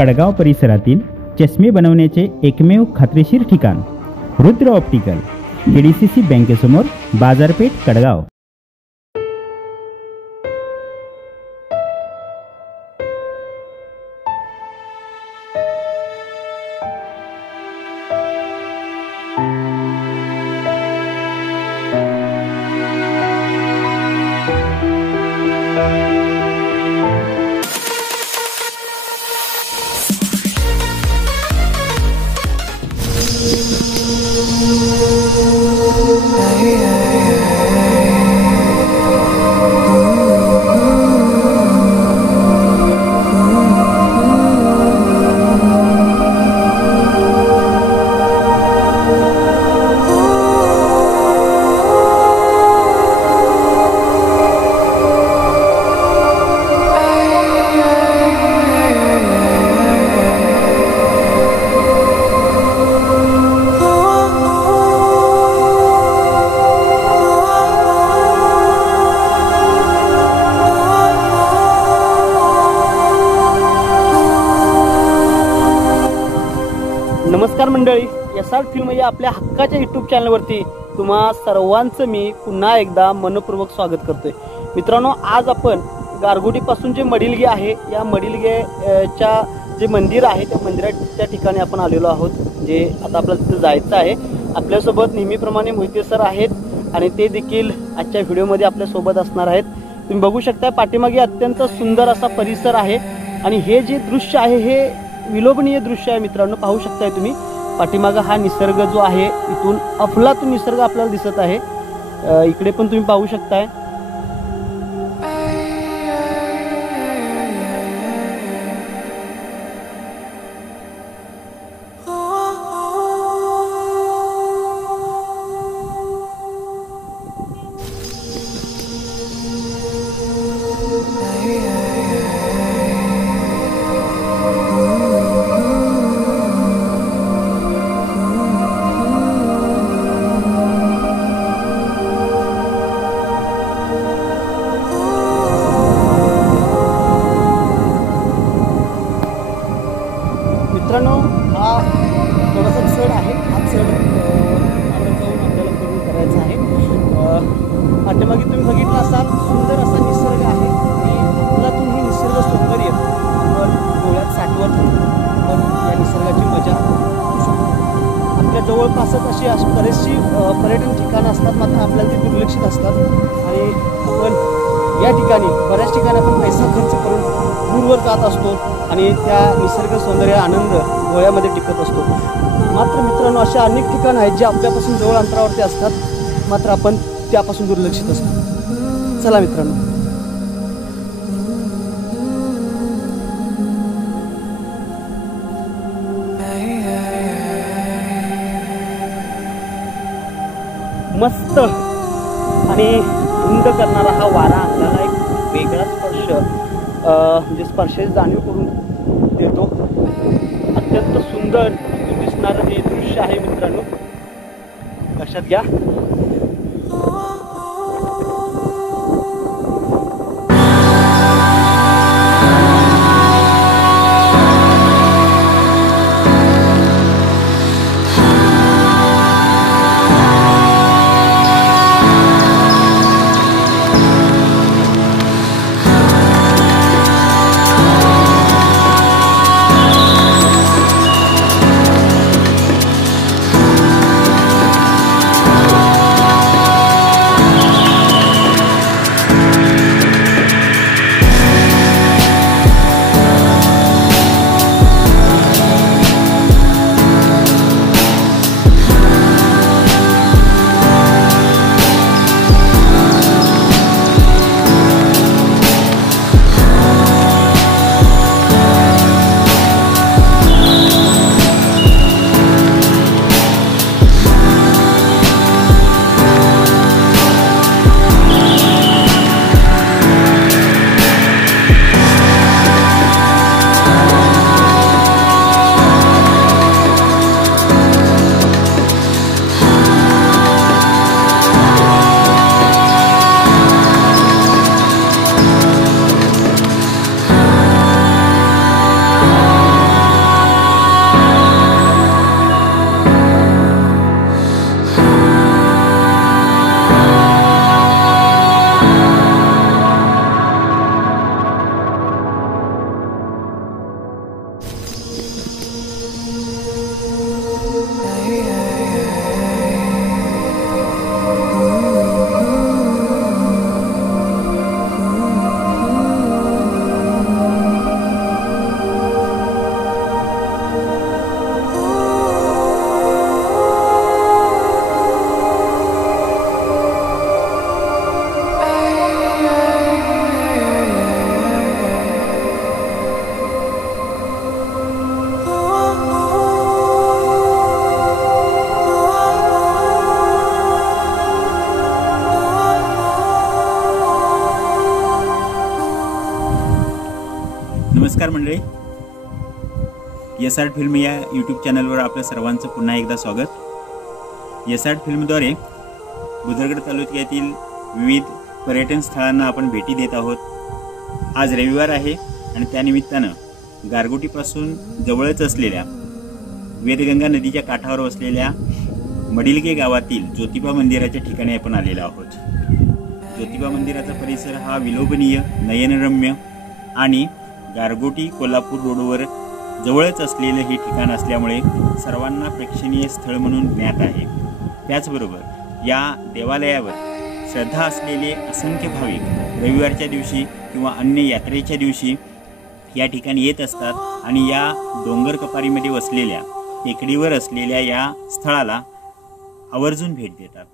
कडगाव परिसरातील चष्मे बनवण्याचे एकमेव खात्रीशीर ठिकाण रुद्र ऑप्टिकल, KDCC बँकेसमोर, बाजारपेठ, कडगाव। नमस्कार मंडळी, SR फिल्म या आपल्या हक्काच्या यूट्यूब चॅनलवरती तुम्हा सर्वांचं मी पुन्हा एकदा मनपूर्वक स्वागत करतोय। मित्रांनो, आज आपण गारगोटीपासून जे मडिलगे आहे या मडिलगेच्या जे मंदिर आहे त्या मंदिराच्या ठिकाणी आपण आलेलो आहोत। जे आता आपल्याला तिथे जायचं आहे। आपल्यासोबत नेहमीप्रमाणे मोहिते सर आहेत आणि ते देखील आजच्या व्हिडिओमध्ये आपल्यासोबत असणार आहेत। तुम्ही बघू शकता पाठीमागे अत्यंत सुंदर असा परिसर आहे आणि हे जे दृश्य आहे हे विलोभनीय दृश्य आहे। मित्रांनो, पाहू शकताय तुम्ही पाठीमागा हा निसर्ग जो आहे इथून अफलातून निसर्ग आपल्याला दिसत आहे। इकडे पण तुम्ही पाहू शकताय। मित्रांनो, हा थोडासा चढ आहे। हा चढ आपण जाऊन आपल्याला पूर्ण करायचा आहे। पाठीमागे तुम्ही बघितलं असाल सुंदर असा निसर्ग आहे आणि आपल्यातून ही निसर्ग सौंदर्य आपण डोळ्यात साठवत आपण या निसर्गाची मजा घेऊ शकतो। आपल्या जवळपासच अशी बरेचशी पर्यटन ठिकाणं असतात, मात्र आपल्याला ती दुर्लक्षित असतात आणि आपण या ठिकाणी बऱ्याच ठिकाणी आपण पैसा खर्च करून दूरवर जात असतो आणि त्या निसर्ग सौंदर्य आनंद डोळ्यामध्ये टिकत असतो। मात्र मित्रांनो, अशा अनेक ठिकाणं आहेत जे आपल्यापासून जवळ अंतरावरती असतात, मात्र आपण त्यापासून दुर्लक्षित असतो। चला मित्रांनो, मस्त आणि धुंद करणारा हा वारा अंगाला एक वेगळा स्पर्श म्हणजे स्पर्शाची जाणीव करून देतो। अत्यंत सुंदर दिसणारं हे दृश्य आहे मित्रांनो, लक्षात घ्या। एसआर्ट फिल्म या यूट्यूब चॅनलवर आपल्या सर्वांचं पुन्हा एकदा स्वागत। एसआर्ट फिल्मद्वारे बुदरगड तालुक्यातील विविध पर्यटन स्थळांना आपण भेटी देत आहोत। आज रविवार आहे आणि त्यानिमित्तानं गारगोटीपासून जवळच असलेल्या वेदगंगा नदीच्या काठावर वसलेल्या मडिलगे गावातील ज्योतिबा मंदिराच्या ठिकाणी आपण आलेलो आहोत। ज्योतिबा मंदिराचा परिसर हा विलोभनीय, नयनरम्य आणि गारगोटी कोल्हापूर रोडवर जवळच असलेले हे ठिकाण असल्यामुळे सर्वांना प्रेक्षणीय स्थळ म्हणून ज्ञात आहे। त्याचबरोबर या देवालयावर श्रद्धा असलेले असंख्य भाविक रविवारच्या दिवशी किंवा अन्य यात्रेच्या दिवशी या ठिकाणी येत असतात आणि या डोंगर कपारीमध्ये वसलेल्या टेकडीवर असलेल्या या स्थळाला आवर्जून भेट देतात।